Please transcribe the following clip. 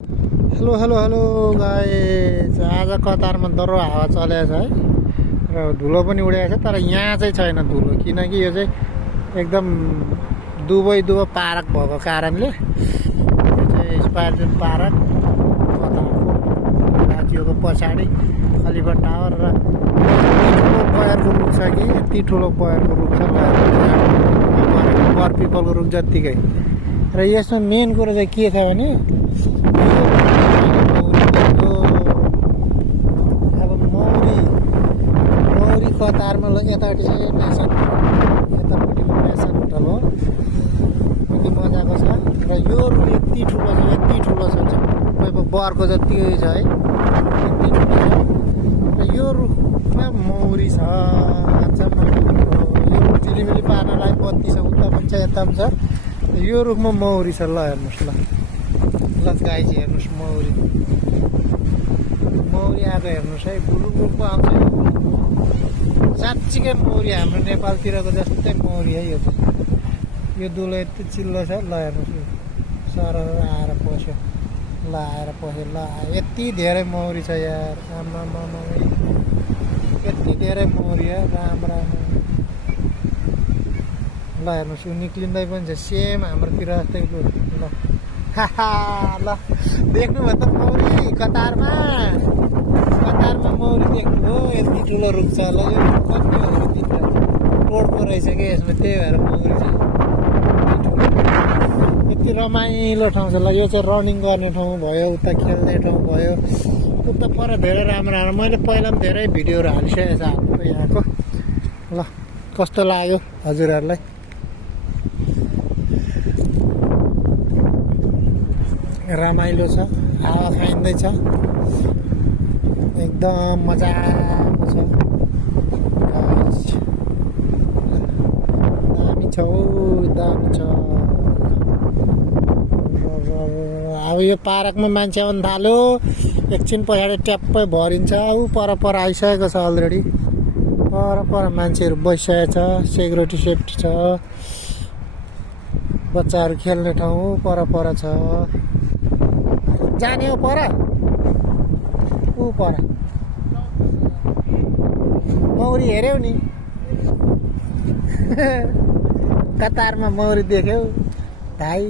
Hello hello hello guys, आज कतारमा दह्रो हावा चलेको छ है र धुलो पनि उडेको छ। तर यहाँ चाहिँ छैन धुलो, किनकि यो चाहिँ एकदम दुबई पार्क भएको कारणले। यो चाहिँ स्पाइरजन पार्क कतारको राज्यको पछाडि खलिफा टावर र ठुलो पयरको रुख छ कि यति ठुलो पयरको रुख छ बर पिपलको रुख जत्तिकै। र यसमा मेन कुरो चाहिँ के छ भने अब मौरी कतारमा यतापट्टि चाहिँ नेसन, यतापट्टि नेसन होटल हो, कति मजाको छ। र यो रुख यति ठुलो छ, यति ठुलो छ, तपाईँको बरको जत्तिकै छ है, यति ठुलो छ। र यो रुखमा मौरी छ, यो रुख झिलिमिली पार्नलाई बत्ती छ, उता पनि छ यता पनि छ। यो रुखमा मौरी छ। ल हेर्नुहोस्, ल गाइस हेर्नुहोस्, मौरी आएको हेर्नुहोस् है, गुरुङको आउँछ। साँच्चीकै मौरी हाम्रो नेपालतिरको जस्तै मौरी है यो चाहिँ। यो दुलो यति चिल्लो छ। ल हेर्नुहोस्, सर आएर पस्यो, ल आएर पस्यो, ल यति धेरै मौरी छ यार, आमामा यति धेरै मौरी है, राम राम। ल हेर्नुहोस्, यो निक्लिँदै पनि छ, सेम हाम्रोतिर जस्तै। ल ल देख्नुभयो त मौरी कतारमा मौरी देख्नुभयो, यति ठुलो रुख छ। ल यो रुख कति हो, टोडको रहेछ कि यसमा, त्यही भएर मौरी चाहिँ यति रमाइलो ठाउँ छ। ल यो चाहिँ रनिङ गर्ने ठाउँ भयो, उता खेल्ने ठाउँ भयो, उता पर धेरै राम्रो। मैले पहिला पनि धेरै भिडियोहरू हालिसकेको छ हाम्रो यहाँको। ल कस्तो लाग्यो हजुरहरूलाई? रमाइलो छ, हावा खाइँदैछ, एकदम मजाको छ, दामी छ, दामी छ। अब यो पार्कमा मान्छे आउनु थाल्यो, एकछिन पछाडि ट्याप्पै भरिन्छ। ऊ पर आइसकेको छ अलरेडी, पर मान्छेहरू बसिसकेको छ, सेक्युरिटी सेफ्टी छ, बच्चाहरू खेल्ने ठाउँ पर छ। जाने हो पर, ऊ पर मौरी हेऱ्यौ नि कतारमा मौरी देख्यौ भाइ?